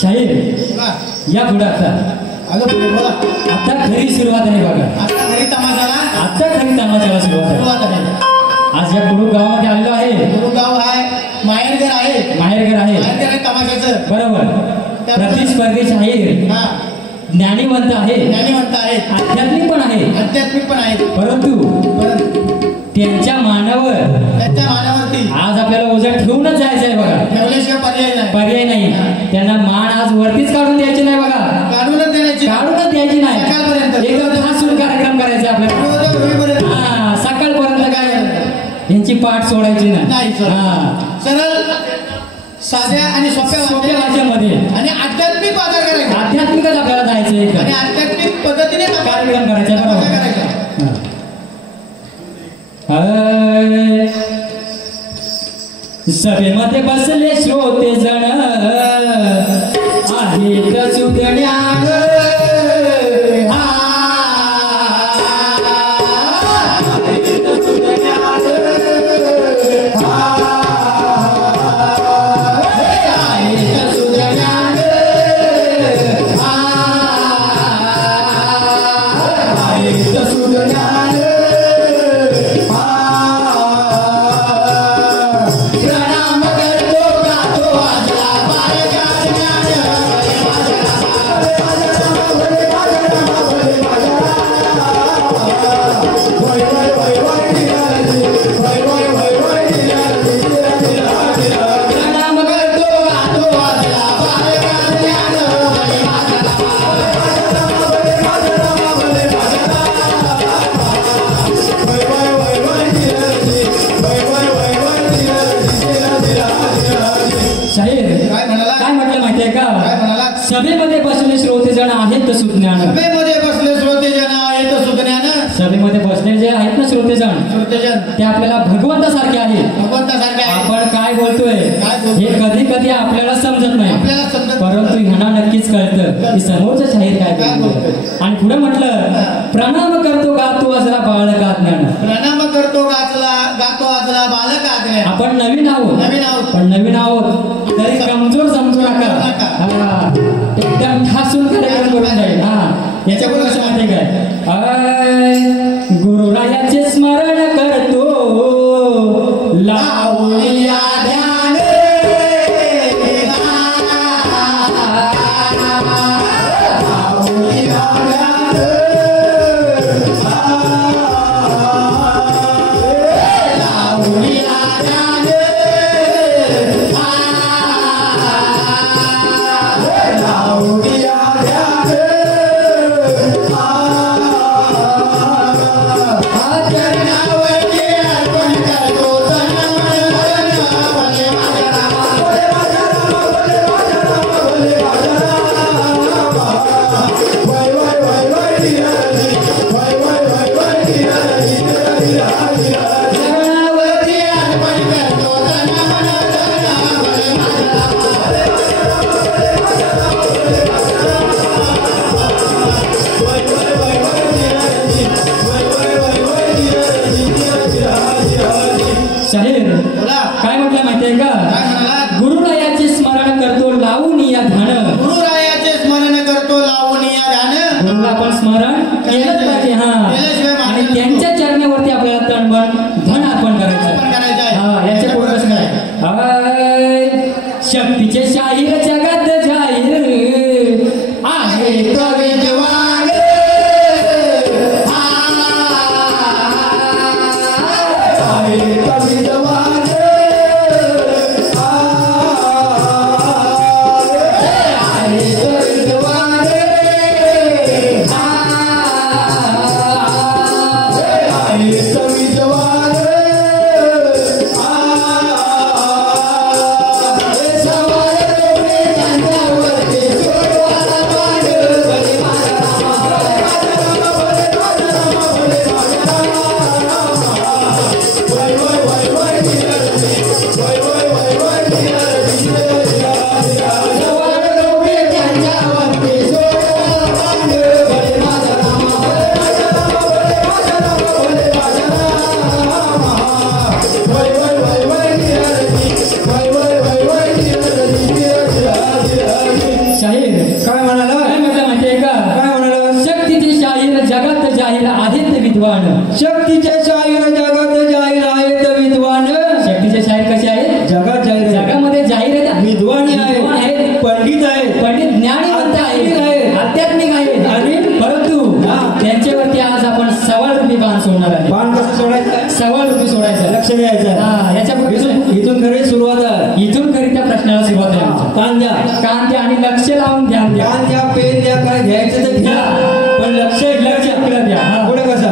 शाहीर बघा. या पुढे आता आलो पुढे बोला. आता खरी सुरुवात आहे बघा. आता घरी तमाशाला आता खरी तमाशाला सुरुवात आहे. सुरुवात आहे. आज या कुडू गावामध्ये आलेलो आहे. गुरुगाव आहे. माहेरघर आहे. माहेरघर आहे. माहेरघर आहे तमाशाचं. बरोबर. प्रतिस्पर्धी शाहीर हा. ज्ञानीवंत आहे, ज्ञानीवंत आहेत. आध्यात्मिक पण आहे. आध्यात्मिक पण आहेत. परंतु परंतु त्यांच्या मानावर त्यांच्या मानावरती आज आपल्याला ओझं ठेवूनच जायचं आहे बघा. ठेवल्याशिवाय पर्याय नाही. पर्याय नाही. त्यांना मान आज वरतीच काढून द्यायची नाही बघा. काढूनच देण्याची. काढूनच द्यायची नाही. सकाळपर्यंत. एकदम हसून कार्यक्रम करायचा आपल्याला. रोज होईपर्यंत. हा, सकाळपर्यंत काय यांची पाठ सोडायची नाही नाही. सर. हा. सरळ साध्या आणि सोप्या सोप्या भाषेत भाषेमध्ये आणि आध्यात्मिक बाजार करायचा. आध्यात्मिकच आपल्याला जायचं आणि आहे. आध्यात्मिक पद्धतीने कार्यक्रम करायचा तमाशा बरोबर. करायचा. हाय. सभेमध्ये बसले श्रोते जण आहेत सुज्ञान. शाहीर काय म्हणाला? काय म्हटलं माहितीये काय का? म्हणाला? सभेमध्ये बसले श्रोते जण आहेत सुज्ञान. सभेमध्ये बसले श्रोतेजन आहेत सुज्ञान. सभेमध्ये बसले जे आहेत ना श्रोतेजण श्रोतेजन ते आपल्याला भगवंतासारखे आहेत. भगवंतासारखे आहे. आपण काय बोलतोय काय बोलतोय? हे कधी कधी आपल्याला समजत नाही. आपल्याला समजत परंतु ह्यांना नक्कीच कळतं की समोरचं शाहीर काय काय बोलतोय. बोलतोय. आणि पुढे म्हटलं प्रणाम करतो का तू असला बाळका ज्ञान. प्रणाम करतो गातो आजला बालक आज्ञा. आपण नवीन आहोत. नवीन आहोत. पण नवीन आहोत तरी कमजोर समजू नका. हा. एकदम ठासून कार्यक्रम करून जाईल. हा. याच्यापुढे कसं माहिती काय? गुरुरायाचे स्मरण करतो लावूया ध्यान. लावूया ध्यान. लावूया ध्यान. लावूया ध्यान. चरणावरती अर्पण करतो तन मन धन चैतन्यावरती आपल्याला तनमन धन अर्पण करायचं अर्पण करायचं आहे. हा, याच्या पुढे कसं काय शक्तीचे शाहीर जगात जाहीर आहे कवी जवान आहे कवी जवान आहे कवी जवान आहे कवी जवान शाहीर काय म्हणाला काय म्हटलं माहितीये का काय म्हणाला शक्तीचे शाहीर जगात जाहीर आहेत विद्वान शक्तीचे शाहीर जगात जाहीर आहेत विद्वान शक्तीचे शाहीर कसे आहेत जगात जाहीर आहे. जगामध्ये जाहीर आहेत विद्वानी विद्वान आहे आहेत पंडित आहे पंडित ज्ञानीवंत आध्यात्मिक आहे आहे. आध्यात्मिक आहे आणि परंतु हा. त्यांच्यावरती आज आपण 1.25 रुपये बाण सोडणार आहे बाण कसं सोडायचं 1.25 रुपये सोडायचं लक्ष द्यायचं हा, याच्या पुढे इथून खरी सुरुवात आहे इथून खरी त्या प्रश्नाला सुरुवात आहे आमच्या. कान द्या कान द्या आणि लक्ष लावून ध्यान द्या कान द्या पेन द्या काय घ्यायचं तर घ्या पण लक्ष इकडं द्या हा. पुढे कसा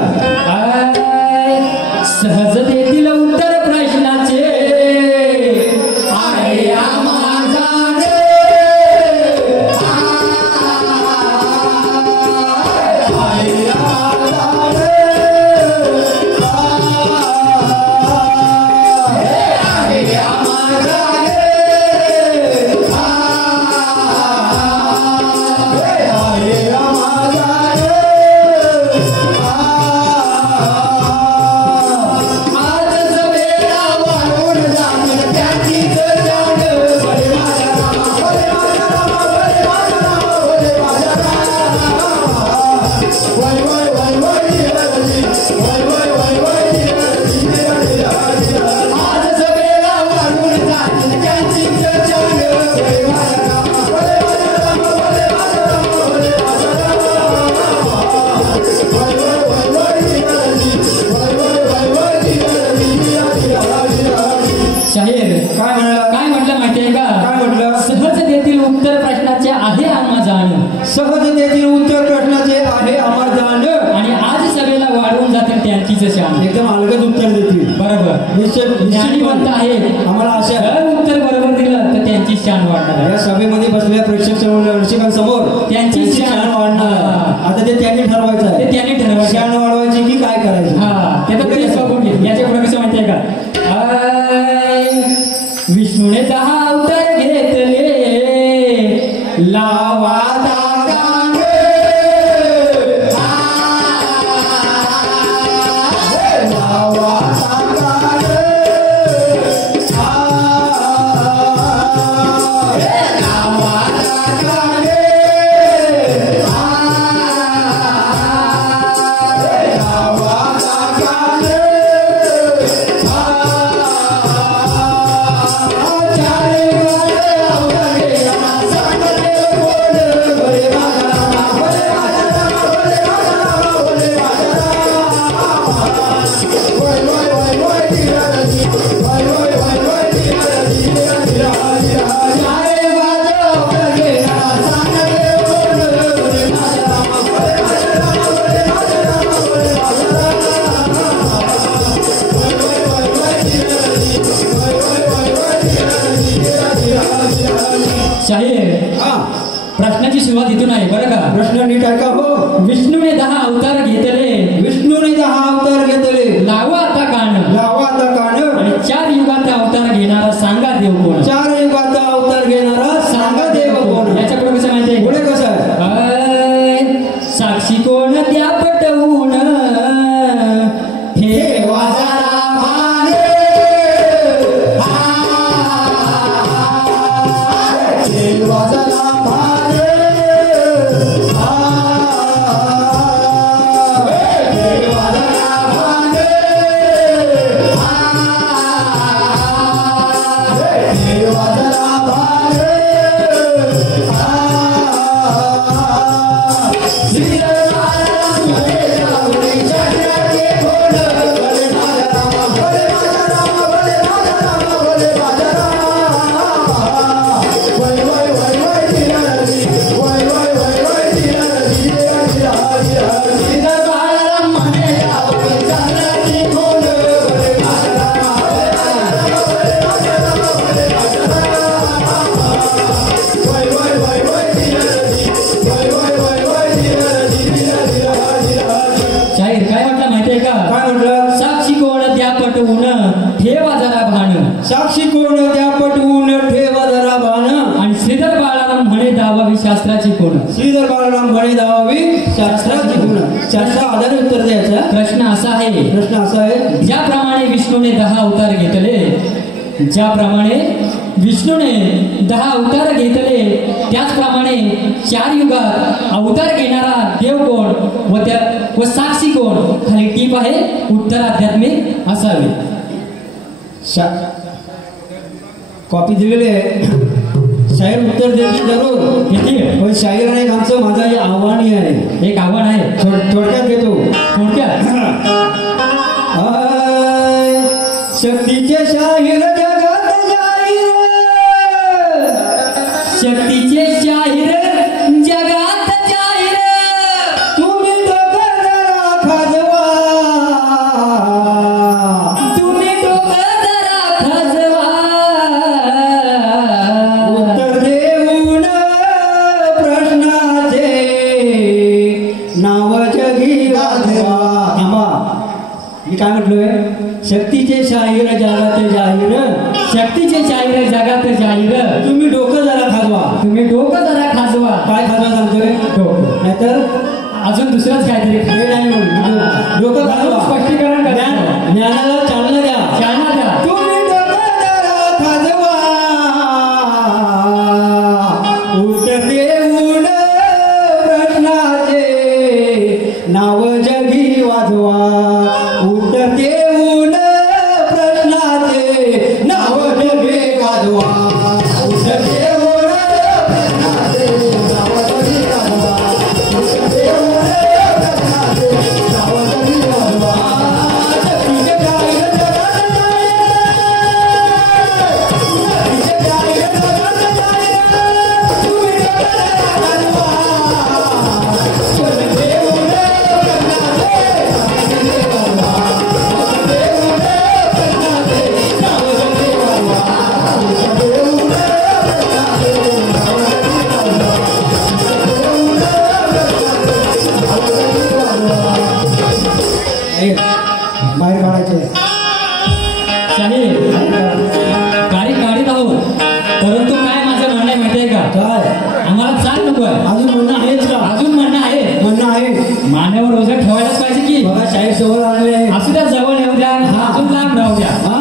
सहजतेतील उत्तर प्रश्नाचे आहे माझा शाहीर काय म्हणाला काय म्हटलं माहितीये का काय म्हटलं सहजतेतील उत्तर प्रश्नाचे आहे आम्हा जाण सहजतेतील उत्तर प्रश्नाचे आहे आम्हा जाण आणि आज सभेला वाढवून जातील त्यांचीच शान एकदम अलगद उत्तर देतील बरोबर निश्चित ज्ञानीवंत आहे आम्हाला आशा आहे. जर उत्तर बरोबर दिलं तर त्यांची शान वाढणार आहे या सभेमध्ये बसलेल्या रसिकांसमोर त्यांची शान वाढणार आहे. हा. आता ते त्यांनी ठरवायचं ते आहे त्यांनी ठरवायचं. शान वाढवायची की काय करायचं हा ते तर तेच बघून घे याच्या पुढे कसं माहितीये का विष्णूने 10 अवतार घेतले लावा पटवून ठेवा जरा भान साक्षी कोण त्या पटवून ठेवा जरा बाण आणि श्रीधर बाळाराम म्हणे दावावी शास्त्राची कोण श्रीधर बाळराम म्हणे दावावी शास्त्राची गुण शास्त्रा आधारे उत्तर द्यायचं. प्रश्न असा आहे प्रश्न असा आहे ज्याप्रमाणे विष्णूने 10 अवतार घेतले ज्याप्रमाणे विष्णूने 10 अवतार घेतले त्याचप्रमाणे 4 युगात अवतार घेणारा देव कोण व साक्षी कोण खाली टीप आहे उत्तर आध्यात्मिक असावे. कॉपी दिलेली आहे. शाहीर उत्तर देतील जरूर किती पण शाहीराने एक आमचं माझं हे आव्हान आहे. एक आव्हान आहे थोडक्यात देतो. थोडक्यात शक्तीचे शाहीर जगात जाहीर शक्तीचे शाहीर जगात जाहीर तुम्ही डोकं जरा खाजवा तुम्ही डोकं जरा खाजवा उत्तर देऊन प्रश्नाचे नाव जगी वाजवा. थांबा मी काय म्हटलोय शक्तीचे शाहीर जगात जाहीर शक्तीचे शाहीर जगात जाहीर तुम्ही डोकं जरा खाजवा. तुम्ही डोकं जरा खाजवा. काय खाजवा सांगतोय डोकं. नाहीतर अजून दुसरंच काहीतरी हे नाही म्हणून डोकं खाजवा. स्पष्टीकरण करा. ज्ञानाला चालना द्या. चालना द्या. तुम्ही डोकं जरा खाजवा उत्तर देऊन प्रश्नाचे नाव जगी वाजवा. उत्तर देऊन प्रश्नाचे नाव जगी वाजवा. उत्तर देऊन प्रश्नाचे नाव जगी वाजवा. उत्तर देऊन प्रश्नाचे नाव जगी वाजवा. शक्तीचे शाहीर जगात बाहेर काढायचे. शाहीर गाडी गाडीत आहोत परंतु काय माझं म्हणणं आहे माहिती आहे का काय आम्हाला चाल नको आहे अजून म्हणणं आहेच का? अजून म्हणणं आहे म्हणणं आहे. मान्यवर रोजा ठेवायलाच पाहिजे की बघा शाहीर समोर आलेले आहे. असू द्या जवळ येऊ द्या अजून लांब राहू द्या हा?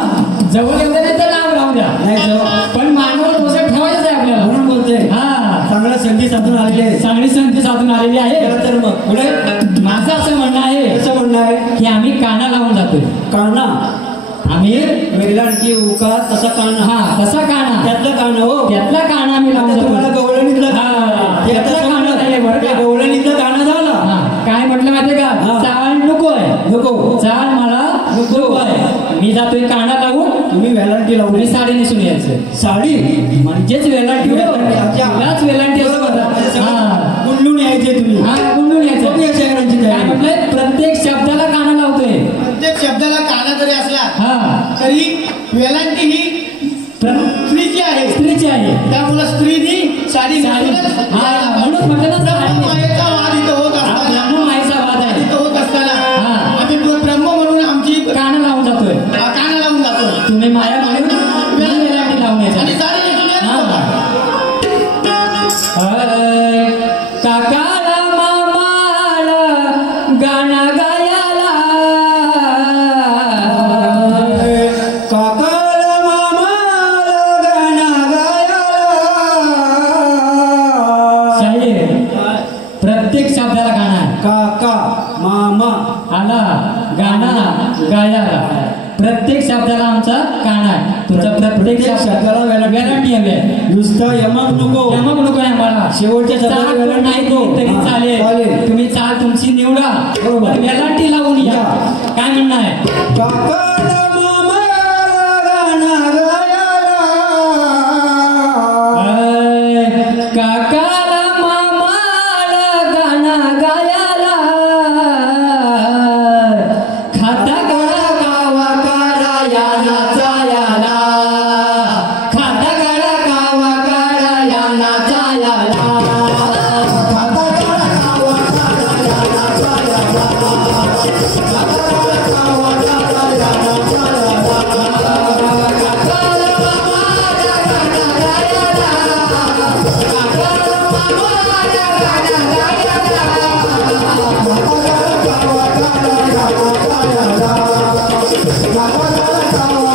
जवळ येऊ द्या नाही तर लांब राहू द्या नाही जवळ पण मानवावर रोजा ठेवायचं आहे आपल्याला म्हणून बोलते हा चांगला संधी साधून आलेले आहे. चांगली संधी साधून आलेली आहे चला तर मग पुढे माझं असं म्हणणं आहे कसं म्हणणं आहे की आम्ही काना लावून जातोय काना आम्ही वेलांटी उका तसा काना हा तसा काना त्यातलं काना हो त्यातला काना आम्ही लावून आता तुम्हाला जातो गवळणीतलं हा, त्यातला काना नाहीये बरं का? गवळणीतलं काना झाला हा, काय म्हटलं माहितीये का हा. चाळ नको आहे नको चाळ मला नको आहे मी जातोय काना लावून तुम्ही वेलांटी लावली तुम्ही साडी नेसून यायचं साडी म्हणजेच वेलांटी हो. वेलांटी, अच्छा. तुलाच वेलांटी असं म्हणतात. हा गुंडून यायचे तुम्ही हा गुंडून यायचं कोणी या शाहिरांची काय तयारी? म्हटलंय प्रत्येक शब्दाला काना लावतोय प्रत्येक शब्दाला काना जरी असला हा तरी वेलांटी ही स्त्रीची आहे स्त्रीची आहे त्यामुळे स्त्रीनी साडी साडी. नेसूनच हा, यायला म्हणून पाहिजे. म्हटलं ना साडी. ब्रह्ममायेचा वाद इथं होत हा, असताना ब्रह्ममायेचा वाद आहे इथं होत असताना हा. आम्ही ब्रह्म म्हणून आमची काना लावून जातोय काना लावून जातो तुम्ही माया म्हणून मी वेलांटी लावून यायचं आणि साडी नेसून यायला काकाला मामाला गाणं गायला काकाला मामाला गाणं गायला. शाहीर प्रत्येक शब्दाला गाणं आहे. काका मामा आला गाणा गायला प्रत्येक शब्दाला आमचा काना आहे तुमचा प्रत्येक शब्दाला वेलांटी हवी आहे नुसतं यमक नको मग नको आहे आम्हाला शेवटच्या शब्दाला चाल वेलांटी नाही नको. तरी हा, चालेल चालेल. तुम्ही चाल तुमची निवडा बरोबर. पण वेलांटी लावून या या. काय म्हणणं आहे काकाला मामाला गाणं गायला. काकाला मामाला गाणं गायला खाता गाडा गावा काढा या नाचायाला खाता गाडा गावा काढा या नाचायाला खाता गाडा गावा काढा या नाचायाला. खाता गाडा गावा काढा या नाचायाला. नाका